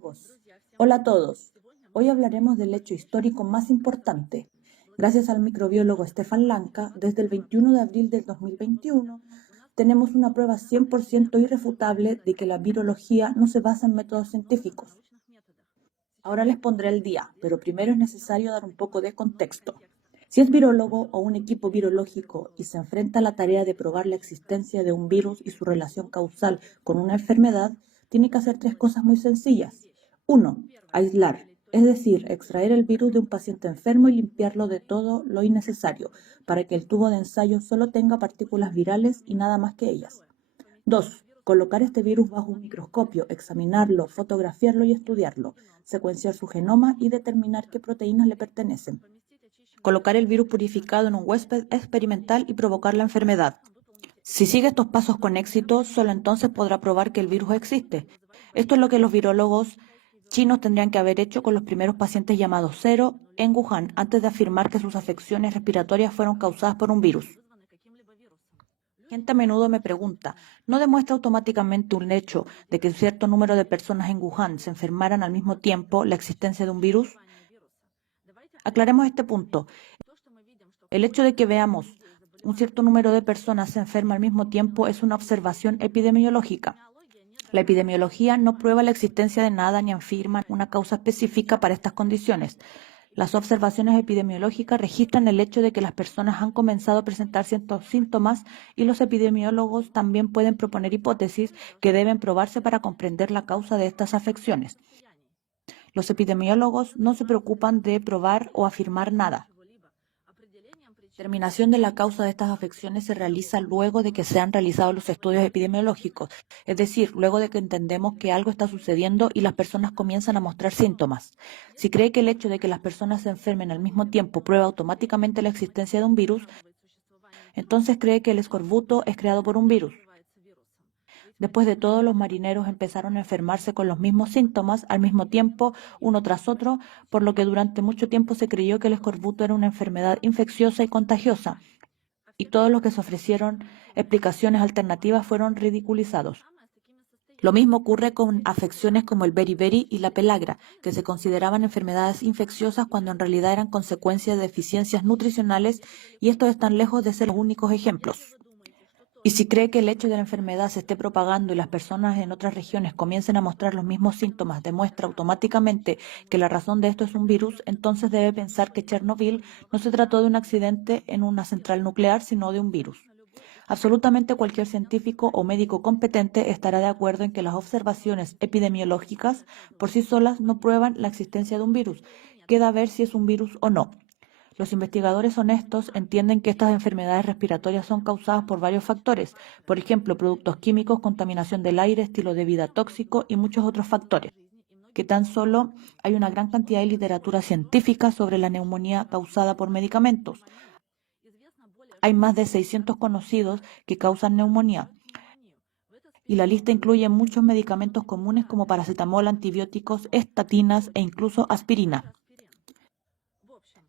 Amigos. Hola a todos. Hoy hablaremos del hecho histórico más importante. Gracias al microbiólogo Stefan Lanka, desde el 21 de abril del 2021, tenemos una prueba 100% irrefutable de que la virología no se basa en métodos científicos. Ahora les pondré el día, pero primero es necesario dar un poco de contexto. Si es virólogo o un equipo virológico y se enfrenta a la tarea de probar la existencia de un virus y su relación causal con una enfermedad, tiene que hacer tres cosas muy sencillas. 1. Aislar, es decir, extraer el virus de un paciente enfermo y limpiarlo de todo lo innecesario, para que el tubo de ensayo solo tenga partículas virales y nada más que ellas. 2. Colocar este virus bajo un microscopio, examinarlo, fotografiarlo y estudiarlo, secuenciar su genoma y determinar qué proteínas le pertenecen. Colocar el virus purificado en un huésped experimental y provocar la enfermedad. Si sigue estos pasos con éxito, solo entonces podrá probar que el virus existe. Esto es lo que los virólogos chinos tendrían que haber hecho con los primeros pacientes llamados cero en Wuhan, antes de afirmar que sus afecciones respiratorias fueron causadas por un virus. Gente a menudo me pregunta, ¿no demuestra automáticamente un hecho de que un cierto número de personas en Wuhan se enfermaran al mismo tiempo la existencia de un virus? Aclaremos este punto. El hecho de que veamos un cierto número de personas se enferma al mismo tiempo es una observación epidemiológica. La epidemiología no prueba la existencia de nada ni afirma una causa específica para estas condiciones. Las observaciones epidemiológicas registran el hecho de que las personas han comenzado a presentar ciertos síntomas y los epidemiólogos también pueden proponer hipótesis que deben probarse para comprender la causa de estas afecciones. Los epidemiólogos no se preocupan de probar o afirmar nada. La determinación de la causa de estas afecciones se realiza luego de que se han realizado los estudios epidemiológicos, es decir, luego de que entendemos que algo está sucediendo y las personas comienzan a mostrar síntomas. Si cree que el hecho de que las personas se enfermen al mismo tiempo prueba automáticamente la existencia de un virus, entonces cree que el escorbuto es creado por un virus. Después de todo, los marineros empezaron a enfermarse con los mismos síntomas al mismo tiempo, uno tras otro, por lo que durante mucho tiempo se creyó que el escorbuto era una enfermedad infecciosa y contagiosa, y todos los que se ofrecieron explicaciones alternativas fueron ridiculizados. Lo mismo ocurre con afecciones como el beriberi y la pelagra, que se consideraban enfermedades infecciosas cuando en realidad eran consecuencias de deficiencias nutricionales, y estos están lejos de ser los únicos ejemplos. Y si cree que el hecho de la enfermedad se esté propagando y las personas en otras regiones comiencen a mostrar los mismos síntomas, demuestra automáticamente que la razón de esto es un virus, entonces debe pensar que Chernobyl no se trató de un accidente en una central nuclear, sino de un virus. Absolutamente cualquier científico o médico competente estará de acuerdo en que las observaciones epidemiológicas por sí solas no prueban la existencia de un virus. Queda ver si es un virus o no. Los investigadores honestos entienden que estas enfermedades respiratorias son causadas por varios factores, por ejemplo, productos químicos, contaminación del aire, estilo de vida tóxico y muchos otros factores, que tan solo hay una gran cantidad de literatura científica sobre la neumonía causada por medicamentos. Hay más de 600 conocidos que causan neumonía, y la lista incluye muchos medicamentos comunes como paracetamol, antibióticos, estatinas e incluso aspirina.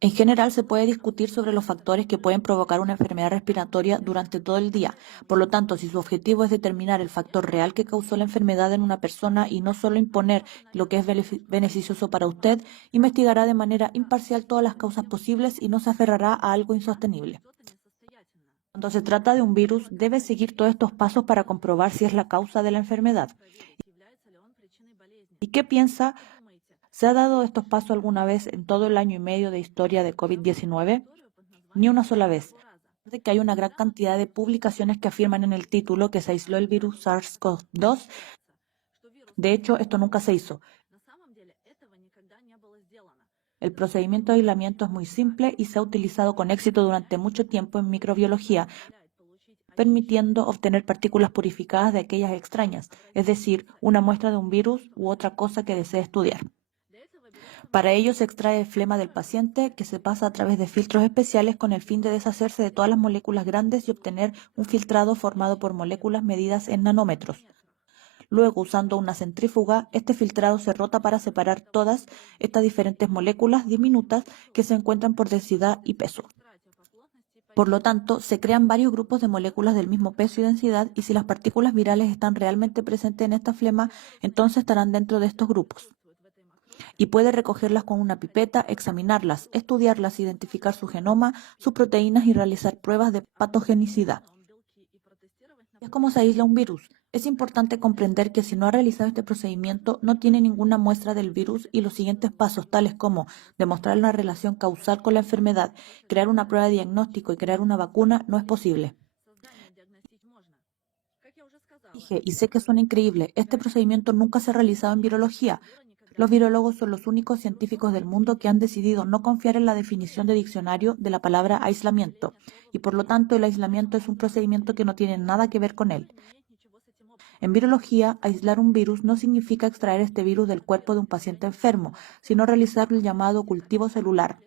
En general, se puede discutir sobre los factores que pueden provocar una enfermedad respiratoria durante todo el día. Por lo tanto, si su objetivo es determinar el factor real que causó la enfermedad en una persona y no solo imponer lo que es beneficioso para usted, investigará de manera imparcial todas las causas posibles y no se aferrará a algo insostenible. Cuando se trata de un virus, debe seguir todos estos pasos para comprobar si es la causa de la enfermedad. ¿Y qué piensa? ¿Se ha dado estos pasos alguna vez en todo el año y medio de historia de COVID-19? Ni una sola vez. De que hay una gran cantidad de publicaciones que afirman en el título que se aisló el virus SARS-CoV-2. De hecho, esto nunca se hizo. El procedimiento de aislamiento es muy simple y se ha utilizado con éxito durante mucho tiempo en microbiología, permitiendo obtener partículas purificadas de aquellas extrañas, es decir, una muestra de un virus u otra cosa que desee estudiar. Para ello se extrae flema del paciente, que se pasa a través de filtros especiales con el fin de deshacerse de todas las moléculas grandes y obtener un filtrado formado por moléculas medidas en nanómetros. Luego, usando una centrífuga, este filtrado se rota para separar todas estas diferentes moléculas diminutas que se encuentran por densidad y peso. Por lo tanto, se crean varios grupos de moléculas del mismo peso y densidad, y si las partículas virales están realmente presentes en esta flema, entonces estarán dentro de estos grupos. y puede recogerlas con una pipeta, examinarlas, estudiarlas, identificar su genoma, sus proteínas y realizar pruebas de patogenicidad. Es como se aísla un virus. Es importante comprender que si no ha realizado este procedimiento, no tiene ninguna muestra del virus y los siguientes pasos, tales como demostrar una relación causal con la enfermedad, crear una prueba de diagnóstico y crear una vacuna, no es posible. Dije, y sé que suena increíble, este procedimiento nunca se ha realizado en virología. Los virólogos son los únicos científicos del mundo que han decidido no confiar en la definición de diccionario de la palabra aislamiento, y por lo tanto el aislamiento es un procedimiento que no tiene nada que ver con él. En virología, aislar un virus no significa extraer este virus del cuerpo de un paciente enfermo, sino realizar el llamado cultivo celular.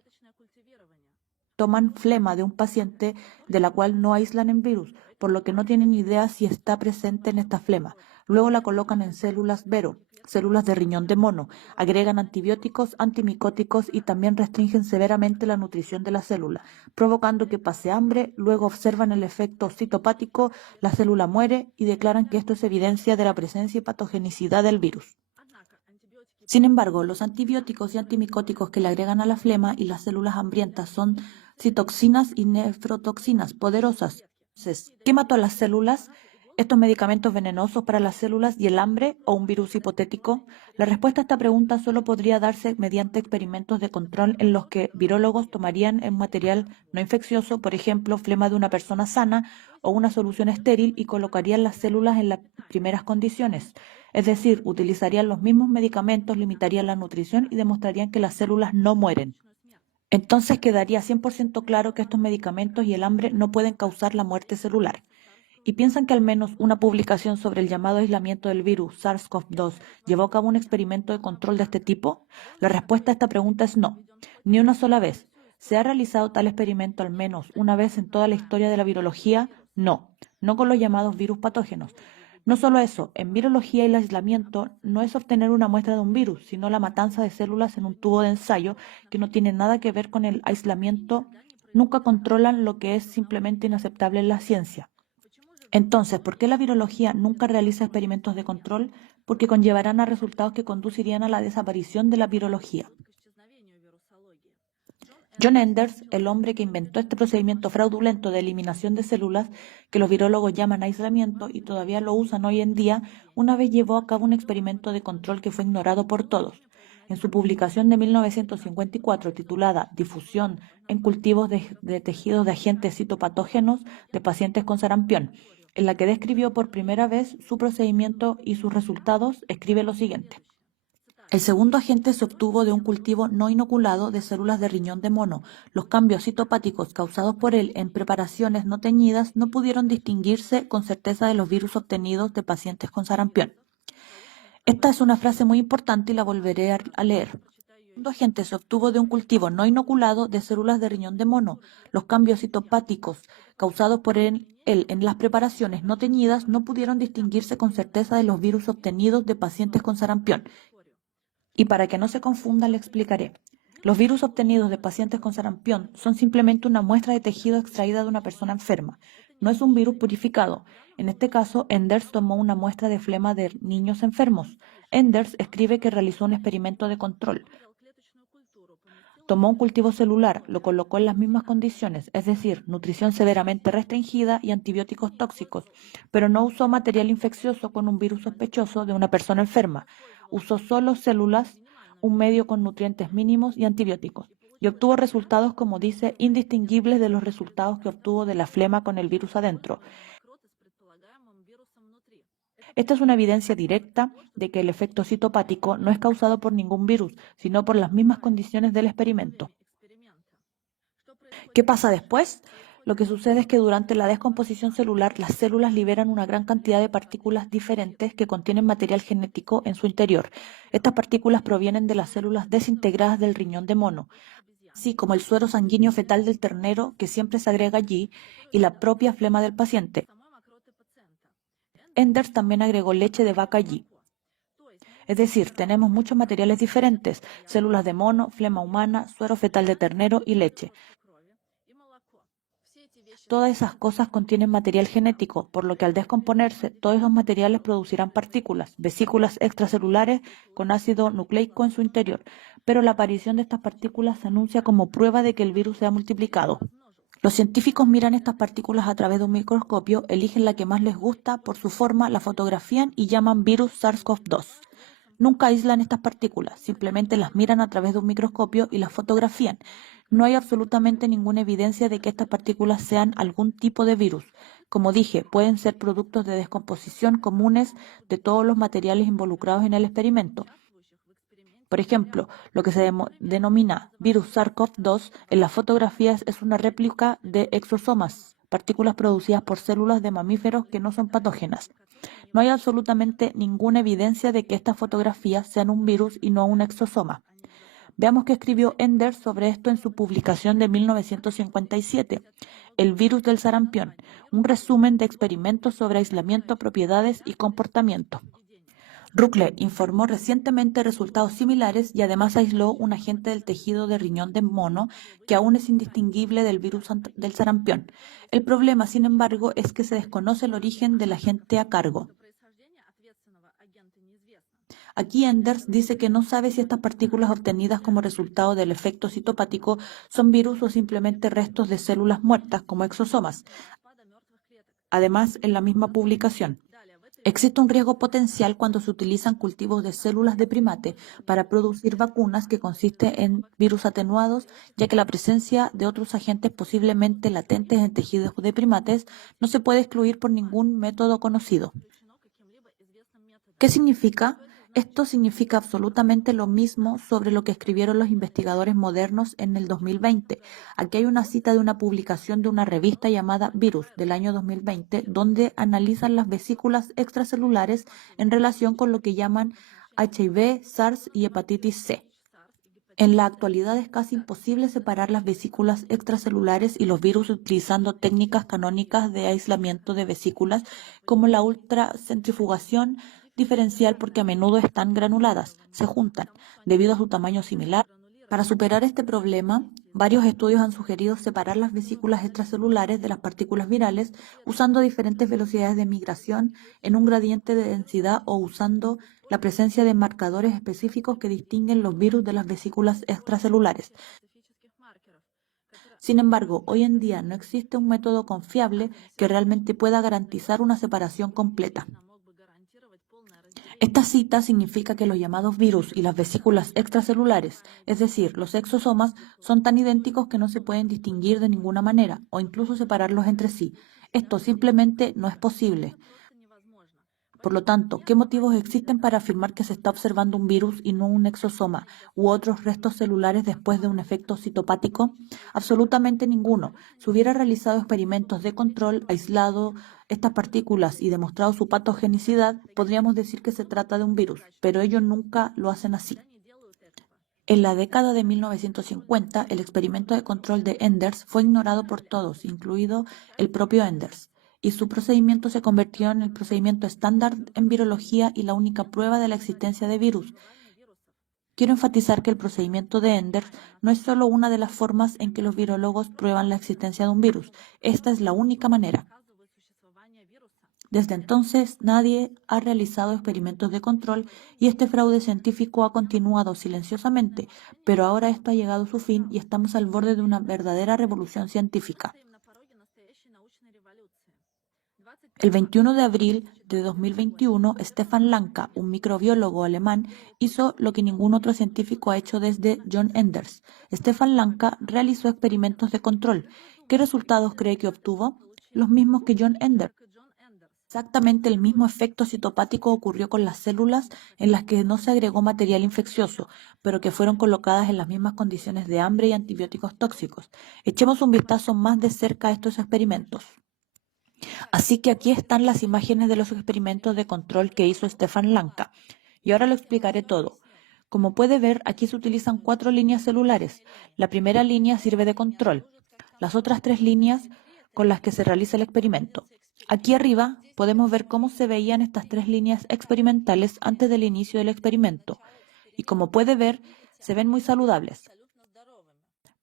Toman flema de un paciente de la cual no aíslan el virus, por lo que no tienen idea si está presente en esta flema. Luego la colocan en células Vero, células de riñón de mono, agregan antibióticos, antimicóticos y también restringen severamente la nutrición de la célula, provocando que pase hambre, luego observan el efecto citopático, la célula muere y declaran que esto es evidencia de la presencia y patogenicidad del virus. Sin embargo, los antibióticos y antimicóticos que le agregan a la flema y las células hambrientas son citoxinas y nefrotoxinas poderosas. Entonces, ¿qué mató a las células? ¿Estos medicamentos venenosos para las células y el hambre o un virus hipotético? La respuesta a esta pregunta solo podría darse mediante experimentos de control en los que virólogos tomarían un material no infeccioso, por ejemplo, flema de una persona sana o una solución estéril y colocarían las células en las primeras condiciones. Es decir, utilizarían los mismos medicamentos, limitarían la nutrición y demostrarían que las células no mueren. Entonces quedaría 100% claro que estos medicamentos y el hambre no pueden causar la muerte celular. ¿Y piensan que al menos una publicación sobre el llamado aislamiento del virus SARS-CoV-2 llevó a cabo un experimento de control de este tipo? La respuesta a esta pregunta es no, ni una sola vez. ¿Se ha realizado tal experimento al menos una vez en toda la historia de la virología? No, no con los llamados virus patógenos. No solo eso, en virología el aislamiento no es obtener una muestra de un virus, sino la matanza de células en un tubo de ensayo que no tiene nada que ver con el aislamiento. Nunca controlan lo que es simplemente inaceptable en la ciencia. Entonces, ¿por qué la virología nunca realiza experimentos de control? Porque conllevarán a resultados que conducirían a la desaparición de la virología. John Enders, el hombre que inventó este procedimiento fraudulento de eliminación de células, que los virólogos llaman aislamiento y todavía lo usan hoy en día, una vez llevó a cabo un experimento de control que fue ignorado por todos. En su publicación de 1954 titulada Difusión en cultivos de tejidos de agentes citopatógenos de pacientes con sarampión, en la que describió por primera vez su procedimiento y sus resultados, escribe lo siguiente. El segundo agente se obtuvo de un cultivo no inoculado de células de riñón de mono. Los cambios citopáticos causados por él en preparaciones no teñidas no pudieron distinguirse con certeza de los virus obtenidos de pacientes con sarampión. Esta es una frase muy importante y la volveré a leer. El segundo agente se obtuvo de un cultivo no inoculado de células de riñón de mono. Los cambios citopáticos causados por él en las preparaciones no teñidas no pudieron distinguirse con certeza de los virus obtenidos de pacientes con sarampión. Y para que no se confunda, le explicaré. Los virus obtenidos de pacientes con sarampión son simplemente una muestra de tejido extraída de una persona enferma. No es un virus purificado. En este caso, Enders tomó una muestra de flema de niños enfermos. Enders escribe que realizó un experimento de control. Tomó un cultivo celular, lo colocó en las mismas condiciones, es decir, nutrición severamente restringida y antibióticos tóxicos, pero no usó material infeccioso con un virus sospechoso de una persona enferma. Usó solo células, un medio con nutrientes mínimos y antibióticos, y obtuvo resultados, como dice, indistinguibles de los resultados que obtuvo de la flema con el virus adentro. Esta es una evidencia directa de que el efecto citopático no es causado por ningún virus, sino por las mismas condiciones del experimento. ¿Qué pasa después? Lo que sucede es que durante la descomposición celular, las células liberan una gran cantidad de partículas diferentes que contienen material genético en su interior. Estas partículas provienen de las células desintegradas del riñón de mono, así como el suero sanguíneo fetal del ternero, que siempre se agrega allí, y la propia flema del paciente. Enders también agregó leche de vaca allí. Es decir, tenemos muchos materiales diferentes: células de mono, flema humana, suero fetal de ternero y leche. Todas esas cosas contienen material genético, por lo que al descomponerse, todos esos materiales producirán partículas, vesículas extracelulares con ácido nucleico en su interior, pero la aparición de estas partículas se anuncia como prueba de que el virus se ha multiplicado. Los científicos miran estas partículas a través de un microscopio, eligen la que más les gusta por su forma, la fotografían y llaman virus SARS-CoV-2. Nunca aíslan estas partículas, simplemente las miran a través de un microscopio y las fotografían. No hay absolutamente ninguna evidencia de que estas partículas sean algún tipo de virus. Como dije, pueden ser productos de descomposición comunes de todos los materiales involucrados en el experimento. Por ejemplo, lo que se denomina virus SARS-CoV-2 en las fotografías es una réplica de exosomas, partículas producidas por células de mamíferos que no son patógenas. No hay absolutamente ninguna evidencia de que estas fotografías sean un virus y no un exosoma. Veamos qué escribió Enders sobre esto en su publicación de 1957, El virus del sarampión, un resumen de experimentos sobre aislamiento, propiedades y comportamiento. Ruckle informó recientemente resultados similares y además aisló un agente del tejido de riñón de mono que aún es indistinguible del virus del sarampión. El problema, sin embargo, es que se desconoce el origen del agente a cargo. Aquí Enders dice que no sabe si estas partículas obtenidas como resultado del efecto citopático son virus o simplemente restos de células muertas como exosomas. Además, en la misma publicación, existe un riesgo potencial cuando se utilizan cultivos de células de primate para producir vacunas que consiste en virus atenuados, ya que la presencia de otros agentes posiblemente latentes en tejidos de primates no se puede excluir por ningún método conocido. ¿Qué significa? Esto significa absolutamente lo mismo sobre lo que escribieron los investigadores modernos en el 2020. Aquí hay una cita de una publicación de una revista llamada Virus del año 2020, donde analizan las vesículas extracelulares en relación con lo que llaman HIV, SARS y hepatitis C. En la actualidad es casi imposible separar las vesículas extracelulares y los virus utilizando técnicas canónicas de aislamiento de vesículas como la ultracentrifugación diferencial porque a menudo están granuladas, se juntan, debido a su tamaño similar. Para superar este problema, varios estudios han sugerido separar las vesículas extracelulares de las partículas virales usando diferentes velocidades de migración en un gradiente de densidad o usando la presencia de marcadores específicos que distinguen los virus de las vesículas extracelulares. Sin embargo, hoy en día no existe un método confiable que realmente pueda garantizar una separación completa. Esta cita significa que los llamados virus y las vesículas extracelulares, es decir, los exosomas, son tan idénticos que no se pueden distinguir de ninguna manera o incluso separarlos entre sí. Esto simplemente no es posible. Por lo tanto, ¿qué motivos existen para afirmar que se está observando un virus y no un exosoma u otros restos celulares después de un efecto citopático? Absolutamente ninguno. Si hubiera realizado experimentos de control, aislado estas partículas y demostrado su patogenicidad, podríamos decir que se trata de un virus, pero ellos nunca lo hacen así. En la década de 1950, el experimento de control de Enders fue ignorado por todos, incluido el propio Enders, y su procedimiento se convirtió en el procedimiento estándar en virología y la única prueba de la existencia de virus. Quiero enfatizar que el procedimiento de Enders no es solo una de las formas en que los virólogos prueban la existencia de un virus, esta es la única manera. Desde entonces, nadie ha realizado experimentos de control y este fraude científico ha continuado silenciosamente, pero ahora esto ha llegado a su fin y estamos al borde de una verdadera revolución científica. El 21 de abril de 2021, Stefan Lanka, un microbiólogo alemán, hizo lo que ningún otro científico ha hecho desde John Enders. Stefan Lanka realizó experimentos de control. ¿Qué resultados cree que obtuvo? Los mismos que John Enders. Exactamente el mismo efecto citopático ocurrió con las células en las que no se agregó material infeccioso, pero que fueron colocadas en las mismas condiciones de hambre y antibióticos tóxicos. Echemos un vistazo más de cerca a estos experimentos. Así que aquí están las imágenes de los experimentos de control que hizo Stefan Lanka. Y ahora lo explicaré todo. Como puede ver, aquí se utilizan 4 líneas celulares. La primera línea sirve de control. Las otras 3 líneas con las que se realiza el experimento. Aquí arriba podemos ver cómo se veían estas 3 líneas experimentales antes del inicio del experimento. Y como puede ver, se ven muy saludables.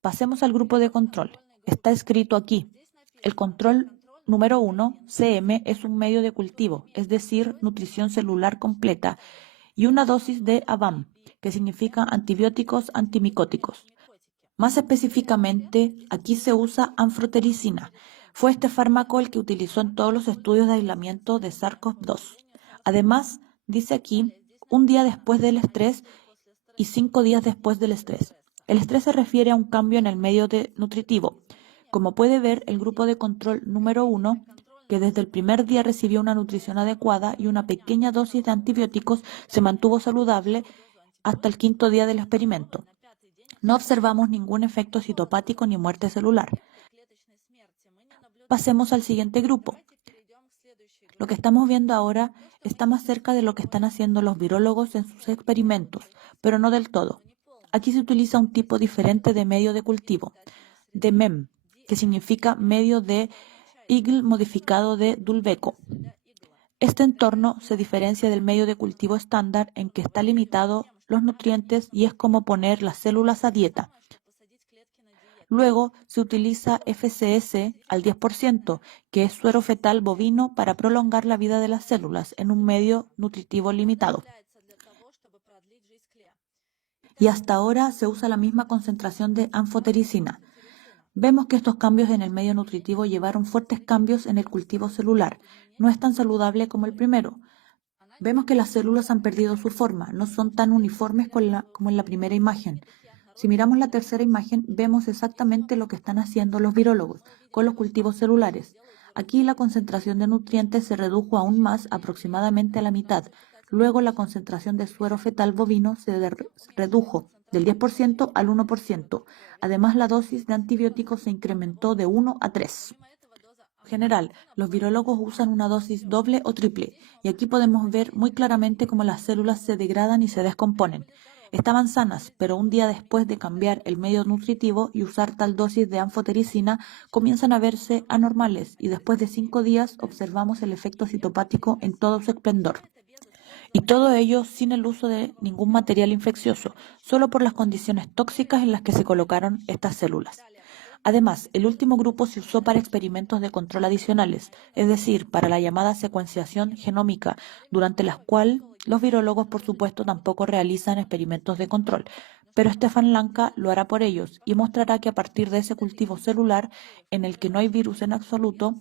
Pasemos al grupo de control. Está escrito aquí. El control número 1, CM, es un medio de cultivo, es decir, nutrición celular completa, y una dosis de ABAM, que significa antibióticos antimicóticos. Más específicamente, aquí se usa anflotericina. Fue este fármaco el que utilizó en todos los estudios de aislamiento de SARS-CoV-2. Además, dice aquí, un día después del estrés y 5 días después del estrés. El estrés se refiere a un cambio en el medio nutritivo. Como puede ver, el grupo de control número 1, que desde el primer día recibió una nutrición adecuada y una pequeña dosis de antibióticos, se mantuvo saludable hasta el 5.º día del experimento. No observamos ningún efecto citopático ni muerte celular. Pasemos al siguiente grupo. Lo que estamos viendo ahora está más cerca de lo que están haciendo los virólogos en sus experimentos, pero no del todo. Aquí se utiliza un tipo diferente de medio de cultivo, de MEM, que significa medio de Eagle modificado de Dulbeco. Este entorno se diferencia del medio de cultivo estándar en que está limitado los nutrientes y es como poner las células a dieta. Luego se utiliza FCS al 10%, que es suero fetal bovino, para prolongar la vida de las células en un medio nutritivo limitado. Y hasta ahora se usa la misma concentración de anfotericina. Vemos que estos cambios en el medio nutritivo llevaron fuertes cambios en el cultivo celular. No es tan saludable como el primero. Vemos que las células han perdido su forma, no son tan uniformes como en la primera imagen. Si miramos la tercera imagen, vemos exactamente lo que están haciendo los virólogos con los cultivos celulares. Aquí la concentración de nutrientes se redujo aún más, aproximadamente a la mitad. Luego la concentración de suero fetal bovino se redujo del 10% al 1%. Además, la dosis de antibióticos se incrementó de 1 a 3. En general, los virólogos usan una dosis doble o triple, y aquí podemos ver muy claramente cómo las células se degradan y se descomponen. Estaban sanas, pero un día después de cambiar el medio nutritivo y usar tal dosis de anfotericina, comienzan a verse anormales, y después de 5 días observamos el efecto citopático en todo su esplendor. Y todo ello sin el uso de ningún material infeccioso, solo por las condiciones tóxicas en las que se colocaron estas células. Además, el último grupo se usó para experimentos de control adicionales, es decir, para la llamada secuenciación genómica, durante la cual los virólogos, por supuesto, tampoco realizan experimentos de control. Pero Stefan Lanka lo hará por ellos y mostrará que a partir de ese cultivo celular, en el que no hay virus en absoluto,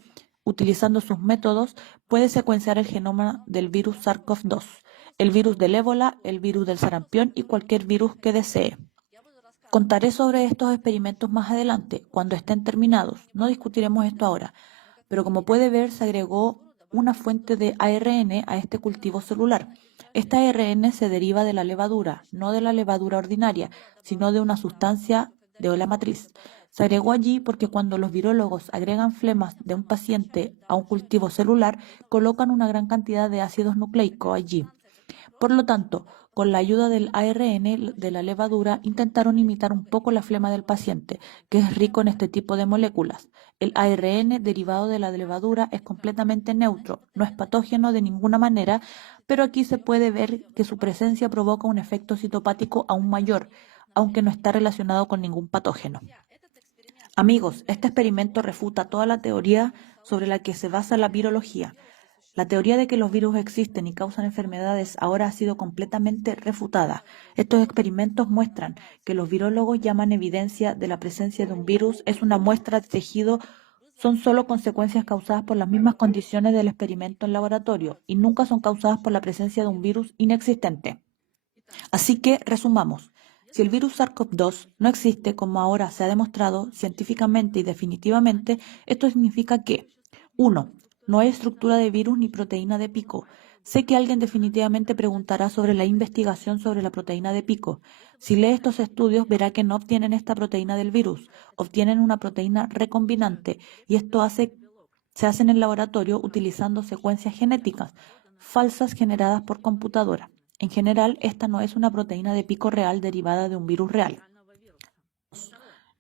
utilizando sus métodos, puede secuenciar el genoma del virus SARS-CoV-2, el virus del ébola, el virus del sarampión y cualquier virus que desee. Contaré sobre estos experimentos más adelante, cuando estén terminados. No discutiremos esto ahora, pero como puede ver, se agregó una fuente de ARN a este cultivo celular. Esta ARN se deriva de la levadura, no de la levadura ordinaria, sino de una sustancia de la matriz. Se agregó allí porque cuando los virólogos agregan flemas de un paciente a un cultivo celular, colocan una gran cantidad de ácidos nucleicos allí. Por lo tanto, con la ayuda del ARN de la levadura, intentaron imitar un poco la flema del paciente, que es rico en este tipo de moléculas. El ARN derivado de la levadura es completamente neutro, no es patógeno de ninguna manera, pero aquí se puede ver que su presencia provoca un efecto citopático aún mayor, aunque no está relacionado con ningún patógeno. Amigos, este experimento refuta toda la teoría sobre la que se basa la virología. La teoría de que los virus existen y causan enfermedades ahora ha sido completamente refutada. Estos experimentos muestran que los virólogos llaman evidencia de la presencia de un virus es una muestra de tejido, son solo consecuencias causadas por las mismas condiciones del experimento en laboratorio y nunca son causadas por la presencia de un virus inexistente. Así que, resumamos. Si el virus SARS-CoV-2 no existe, como ahora se ha demostrado científicamente y definitivamente, esto significa que 1. No hay estructura de virus ni proteína de pico. Sé que alguien definitivamente preguntará sobre la investigación sobre la proteína de pico. Si lee estos estudios, verá que no obtienen esta proteína del virus, obtienen una proteína recombinante, y esto se hace en el laboratorio utilizando secuencias genéticas falsas generadas por computadora. En general, esta no es una proteína de pico real derivada de un virus real.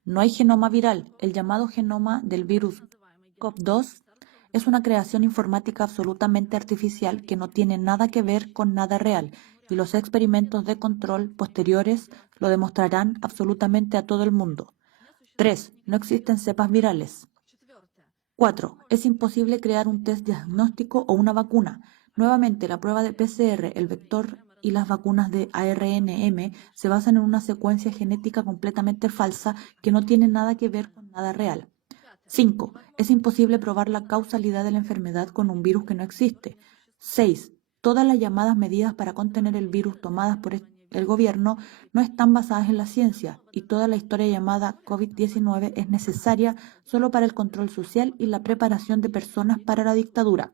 No hay genoma viral. El llamado genoma del virus SARS-CoV-2 es una creación informática absolutamente artificial que no tiene nada que ver con nada real, y los experimentos de control posteriores lo demostrarán absolutamente a todo el mundo. 3. No existen cepas virales. 4. Es imposible crear un test diagnóstico o una vacuna. Nuevamente, la prueba de PCR, el vector y las vacunas de ARNM se basan en una secuencia genética completamente falsa que no tiene nada que ver con nada real. 5. Es imposible probar la causalidad de la enfermedad con un virus que no existe. 6. Todas las llamadas medidas para contener el virus tomadas por el gobierno no están basadas en la ciencia y toda la historia llamada COVID-19 es necesaria solo para el control social y la preparación de personas para la dictadura.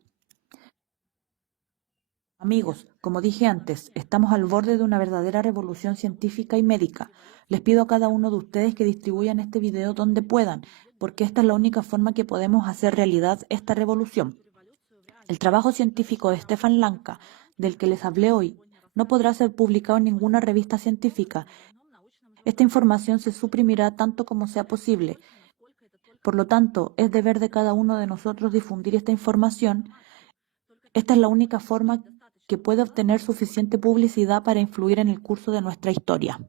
Amigos, como dije antes, estamos al borde de una verdadera revolución científica y médica. Les pido a cada uno de ustedes que distribuyan este video donde puedan, porque esta es la única forma que podemos hacer realidad esta revolución. El trabajo científico de Stefan Lanka, del que les hablé hoy, no podrá ser publicado en ninguna revista científica. Esta información se suprimirá tanto como sea posible. Por lo tanto, es deber de cada uno de nosotros difundir esta información. Esta es la única forma que puede obtener suficiente publicidad para influir en el curso de nuestra historia.